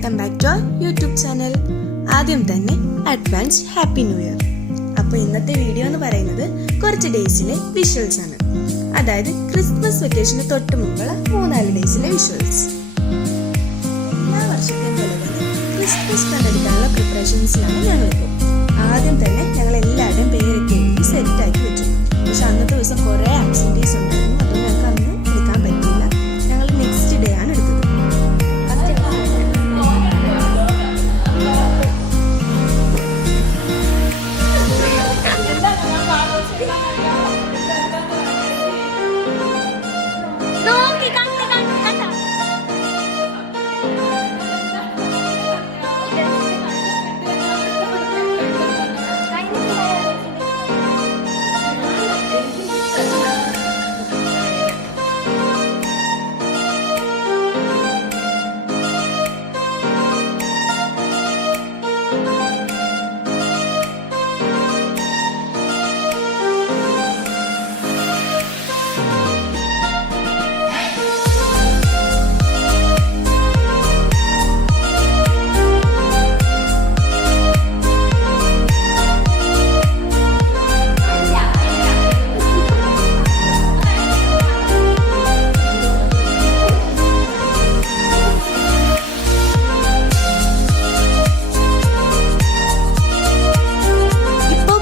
Welcome back to our YouTube channel. ആദ്യം തന്നെ advance happy new year. അപ്പോൾ ഇന്നത്തെ വീഡിയോ എന്ന് പറയുന്നത് കുറച്ച് ഡേയ്സിലെ വിഷ്വൽസ് ആണ്. അതായത് ക്രിസ്മസ് വെക്കേഷന് തൊട്ട് മുമ്പുള്ള 3-4 ഡേയ്സിലെ വിഷ്വൽസ്. എല്ലാ വർഷത്തെയും പോലെ തന്നെ ക്രിസ്മസ് കണ്ടെടുക്കാനുള്ള പ്രിപ്പറേഷൻസിലാണ് ഞങ്ങളിപ്പോൾ. ആദ്യം തന്നെ ഞങ്ങൾ എല്ലാവരുടെയും പേരൊക്കെ എഴുതി സെറ്റാക്കി വെച്ചു. പക്ഷെ അന്നത്തെ ദിവസം കുറേ ആക്സിഡൻറ്റീസ് ഉണ്ടായിരുന്നു. അതുകൊണ്ട് ഞങ്ങൾക്ക് അന്ന് എടുക്കാൻ പറ്റിയില്ല. ഞങ്ങൾ നെക്സ്റ്റ് ഡേ ആണ് എടുത്തത്.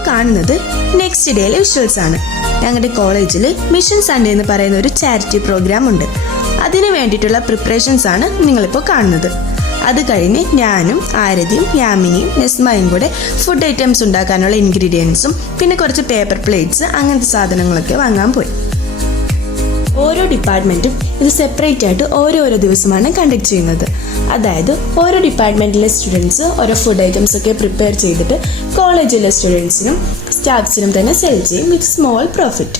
കാണുന്നത് നെക്സ്റ്റ് ഡേയിലെ വിഷ്വൽസ് ആണ്. ഞങ്ങളുടെ കോളേജിൽ മിഷൻ സൺഡേ എന്ന് പറയുന്ന ഒരു ചാരിറ്റി പ്രോഗ്രാം ഉണ്ട്. അതിന് വേണ്ടിയിട്ടുള്ള പ്രിപ്പറേഷൻസ് ആണ് നിങ്ങളിപ്പോൾ കാണുന്നത്. അത് കഴിഞ്ഞ് ഞാനും ആരതിയും യാമിനിയും നെസ്മയും കൂടെ ഫുഡ് ഐറ്റംസ് ഉണ്ടാക്കാനുള്ള ഇൻഗ്രീഡിയൻസും പിന്നെ കുറച്ച് പേപ്പർ പ്ലേറ്റ്സ് അങ്ങനത്തെ സാധനങ്ങളൊക്കെ വാങ്ങാൻ പോയി. ഓരോ ഡിപ്പാർട്ട്മെന്റും ഇത് സെപ്പറേറ്റ് ആയിട്ട് ഓരോരോ ദിവസമാണ് കണ്ടക്ട് ചെയ്യുന്നത്. അതായത് ഓരോ ഡിപ്പാർട്ട്മെന്റിലെ സ്റ്റുഡൻസ് ഓരോ ഫുഡ് ഐറ്റംസ് ഒക്കെ പ്രിപ്പയർ ചെയ്തിട്ട് കോളേജിലെ സ്റ്റുഡൻസിനും സ്റ്റാഫ്സിനും തന്നെ സെൽ ചെയ്യും വിത്ത് സ്മോൾ പ്രോഫിറ്റ്.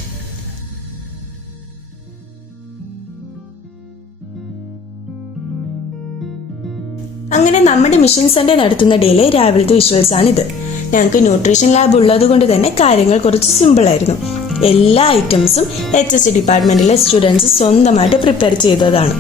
അങ്ങനെ നമ്മുടെ മിഷൻ സൺഡേ നടത്തുന്ന ഡേയിലെ രാവിലത്തെ വിഷ്വൽസ് ആണിത്. ഞങ്ങൾക്ക് ന്യൂട്രീഷൻ ലാബ് ഉള്ളത് കൊണ്ട് തന്നെ കാര്യങ്ങൾ കുറച്ച് സിമ്പിൾ ആയിരുന്നു. എല്ലാ ഐറ്റംസും HSC ഡിപ്പാർട്ട്മെന്റിലെ സ്റ്റുഡൻസ് സ്വന്തമായിട്ട് പ്രിപ്പയർ ചെയ്തതാണ്.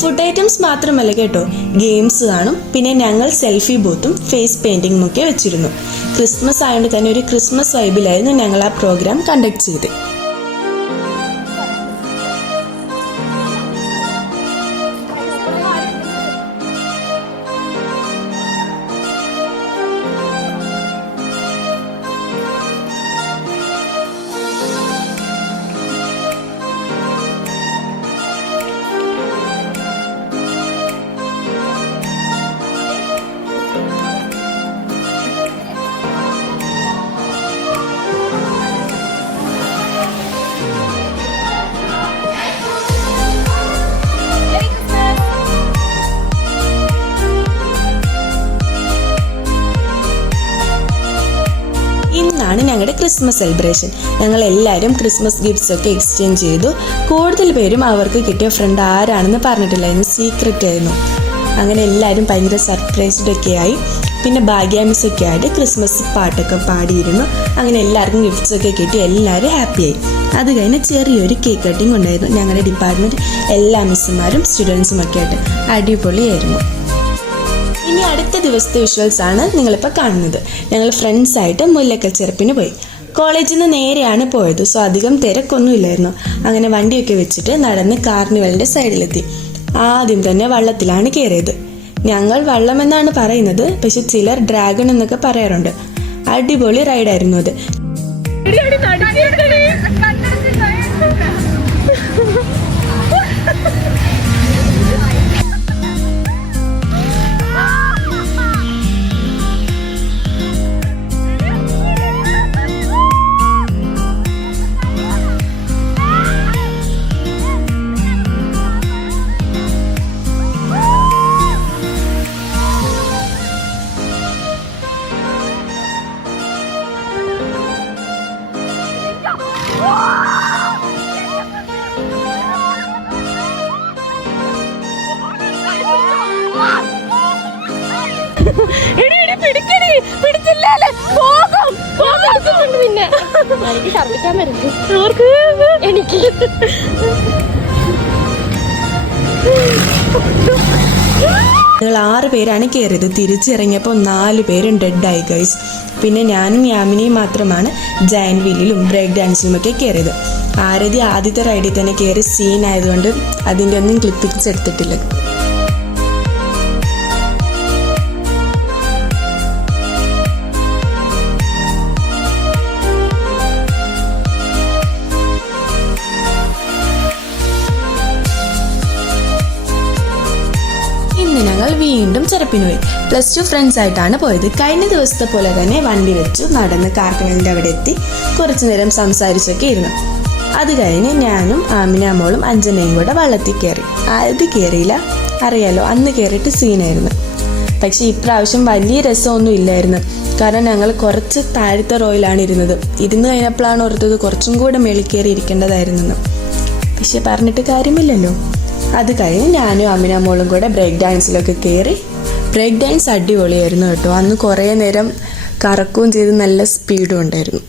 ഫുഡ് ഐറ്റംസ് മാത്രമല്ല കേട്ടോ, ഗെയിംസ് കാണും. പിന്നെ ഞങ്ങൾ സെൽഫി ബൂത്തും ഫേസ് പെയിന്റിങ്ങും ഒക്കെ വെച്ചിരുന്നു. ക്രിസ്മസ് ആയതുകൊണ്ട് തന്നെ ഒരു ക്രിസ്മസ് വൈബിലായിരുന്നു ഞങ്ങൾ ആ പ്രോഗ്രാം കണ്ടക്ട് ചെയ്ത്. ഇന്നാണ് ഞങ്ങളുടെ ക്രിസ്മസ് സെലിബ്രേഷൻ. ഞങ്ങൾ എല്ലാവരും ക്രിസ്മസ് ഗിഫ്റ്റ്സ് ഒക്കെ എക്സ്ചേഞ്ച് ചെയ്തു. കൂടുതൽ പേരും അവർക്ക് കിട്ടിയ ഫ്രണ്ട് ആരാണെന്ന് പറഞ്ഞിട്ടില്ലായിരുന്നു, സീക്രറ്റ് ആയിരുന്നു. അങ്ങനെ എല്ലാവരും ഭയങ്കര സർപ്രൈസ്ഡ് ഒക്കെ ആയി. പിന്നെ ഭാഗ്യാമിസ് ഒക്കെ ആയിട്ട് ക്രിസ്മസ് പാട്ടൊക്കെ പാടിയിരുന്നു. അങ്ങനെ എല്ലാവർക്കും ഗിഫ്റ്റ്സ് ഒക്കെ കിട്ടി, എല്ലാവരും ഹാപ്പിയായി. അത് കഴിഞ്ഞ് ചെറിയൊരു കേക്ക് കട്ടിങ് ഉണ്ടായിരുന്നു. ഞങ്ങളുടെ ഡിപ്പാർട്ട്മെന്റ് എല്ലാ മിസ്സുമാരും സ്റ്റുഡൻസും ഒക്കെ ആയിട്ട് അടിപൊളിയായിരുന്നു. ഇനി അടുത്ത ദിവസത്തെ വിഷ്വൽസ് ആണ് നിങ്ങളിപ്പോൾ കാണുന്നത്. ഞങ്ങൾ ഫ്രണ്ട്സായിട്ട് മുല്ലക്കൽ ചെറുപ്പിന് പോയി. കോളേജിൽ നിന്ന് നേരെയാണ് പോയത്. സോ അധികം തിരക്കൊന്നും ഇല്ലായിരുന്നു. അങ്ങനെ വണ്ടിയൊക്കെ വെച്ചിട്ട് നടന്ന് കാർണിവലിന്റെ സൈഡിലെത്തി. ആദ്യം തന്നെ വള്ളത്തിലാണ് കയറിയത്. ഞങ്ങൾ വള്ളം എന്നാണ് പറയുന്നത്, പക്ഷെ ചിലർ ഡ്രാഗൺ എന്നൊക്കെ പറയാറുണ്ട്. അടിപൊളി റൈഡായിരുന്നു അത്. പിന്നെ എനിക്ക് ഛർദ്ദിക്കാൻ വരുന്നു. എനിക്ക് ഞങ്ങൾ 6 പേരാണ് കയറിയത്. തിരിച്ചിറങ്ങിയപ്പോൾ 4 പേരും ഡെഡായി ഗൈസ്. പിന്നെ ഞാനും യാമിനിയും മാത്രമാണ് ജയന്റ് വീലിലും ബ്രേക്ക് ഡാൻസിലുമൊക്കെ കയറിയത്. ആരതി ആദ്യത്തെ റൈഡിൽ തന്നെ കയറി സീൻ ആയതുകൊണ്ട് അതിൻ്റെ ഒന്നും ക്ലിപ്പിക്സ് എടുത്തിട്ടില്ല. ഞങ്ങൾ വീണ്ടും ചെറുപ്പിന് പോയി. +2 ഫ്രണ്ട്സ് ആയിട്ടാണ് പോയത്. കഴിഞ്ഞ ദിവസത്തെ പോലെ തന്നെ വണ്ടി വെച്ചു നടന്ന് കാർട്ടണിൻ്റെ അവിടെ എത്തി കുറച്ചു നേരം സംസാരിച്ചൊക്കെ ഇരുന്നു. അത് കഴിഞ്ഞ് ഞാനും ആമിനാമോളും അഞ്ജനയും കൂടെ വള്ളത്തിൽ കയറി. അത് കയറിയില്ല, അറിയാലോ, അന്ന് കയറിയിട്ട് സീനായിരുന്നു. പക്ഷെ ഇപ്രാവശ്യം വലിയ രസമൊന്നും ഇല്ലായിരുന്നു. കാരണം ഞങ്ങൾ കുറച്ച് താഴത്തെ റോയിലാണ് ഇരുന്ന് കഴിഞ്ഞപ്പോഴാണ് ഓർത്തത് കുറച്ചും കൂടെ മേളിൽ കയറി ഇരിക്കേണ്ടതായിരുന്നെന്ന്. പക്ഷെ പറഞ്ഞിട്ട് കാര്യമില്ലല്ലോ. അത് കഴിഞ്ഞ് ഞാനും അമിനാമോളും കൂടെ ബ്രേക്ക് ഡാൻസിലൊക്കെ കയറി. ബ്രേക്ക് ഡാൻസ് അടിപൊളിയായിരുന്നു കേട്ടോ. അന്ന് കുറേ നേരം കറക്കുകയും ചെയ്ത് നല്ല സ്പീഡും ഉണ്ടായിരുന്നു.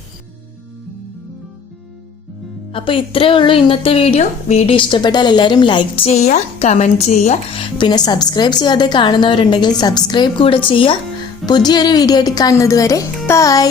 അപ്പോൾ ഇത്രയേ ഉള്ളൂ ഇന്നത്തെ വീഡിയോ. ഇഷ്ടപ്പെട്ടാൽ എല്ലാവരും ലൈക്ക് ചെയ്യുക, കമൻറ്റ് ചെയ്യുക. പിന്നെ സബ്സ്ക്രൈബ് ചെയ്യാതെ കാണുന്നവരുണ്ടെങ്കിൽ സബ്സ്ക്രൈബ് കൂടെ ചെയ്യുക. പുതിയൊരു വീഡിയോ ആയിട്ട് കാണുന്നത് വരെ ബൈ.